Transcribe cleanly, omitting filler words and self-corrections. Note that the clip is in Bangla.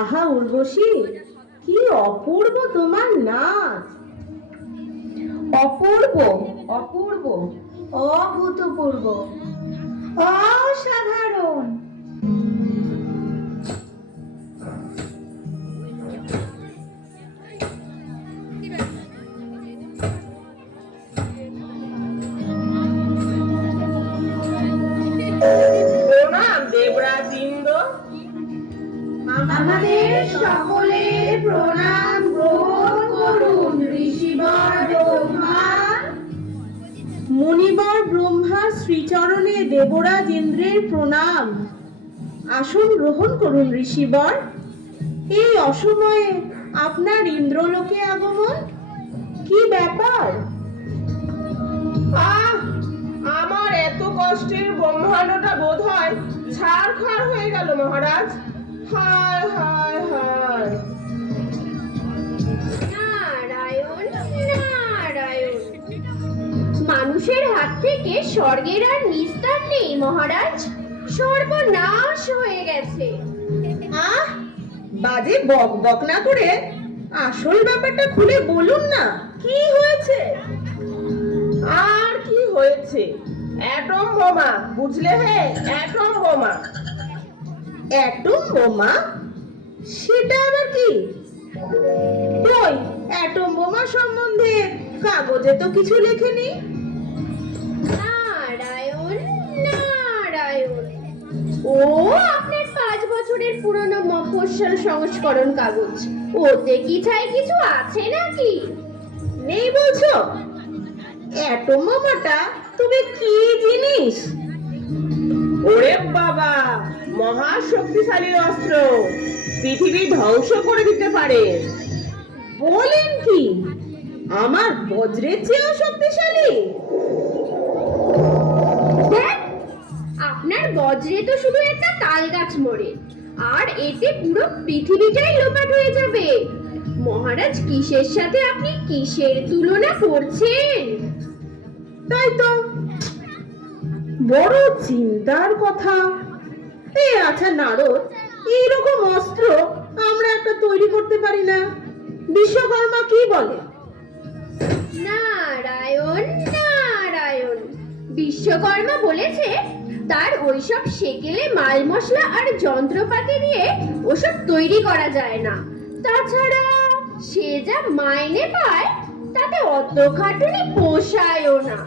আহা উর্বশী, কি অপূর্ব তোমার নাচ! অপূর্ব, অপূর্ব, অভূতপূর্ব, অসাধারণ। প্রণাম দেবরাজিন্দ, আমাদের সকলের প্রণাম গ্রহণ করুন ঋষিবর ব্রহ্মা। মুনিবর ব্রহ্মা শ্রীচরণে দেবরাজ ইন্দ্রের প্রণাম। আসন গ্রহণ করুন ঋষিবর। এই অসময়ে আপনার ইন্দ্রলোকে আগমন? কি ব্যাপার? আমার এত কষ্টের ব্রহ্মাণ্ডটা বোধ হয় ছাড়খাড় হয়ে গেল মহারাজ। হায় হায় হায়। নারায়ণ নারায়ণ, মানুষের হাত থেকে স্বর্গের আর নিস্তার নেই মহারাজ, সর্বনাশ হয়ে গেছে। বাজে বক বক না করে আসল ব্যাপারটা খুলে বলুন না, কি হয়েছে? আর কি হয়েছে? অ্যাটম বোমা, বুঝলে হে? অ্যাটম বোমা। অ্যাটম বোমা? সেটা আবার কি? কই, অ্যাটম বোমা সম্বন্ধে কাগজে তো কিছু লেখেনি। নারায়ণ নারায়ণ, ও আপনার 5 বছরের পুরনো মফস্বল সংস্করণ কাগজ, ওতে কি চাই কিছু আছে নাকি? নেই বলছো? অ্যাটম বোমাটা তবে কি জিনিস? ওরে বাবা, মহা শক্তিশালী অস্ত্র, পৃথিবী ধ্বংস করে দিতে পারে। বলেন কি? আমার বজ্রের চেয়েও শক্তিশালী? দেখ, আপনার বজ্রে তো শুধু একটা তাল গাছ মরে, আর এতে পুরো পৃথিবীটাই লোপাট হয়ে যাবে। মহারাজ, কিসের সাথে আপনি কিসের তুলনা করছেন? তাই তো, বড় চিন্তার কথা। আচ্ছা নারদ, এইরকম অস্ত্র আমরা একটা তৈরি করতে পারি না? বিশ্বকর্মা কি বলে? নারায়ণ নারায়ণ, বিশ্বকর্মা বলেছে তার ওইসব সেকেলে মাল মশলা আর যন্ত্রপাতি দিয়ে ওসব তৈরি করা যায় না। তাছাড়া সে যা মাইনে পায় তাতে অত খাটুনি পোষায়ও না।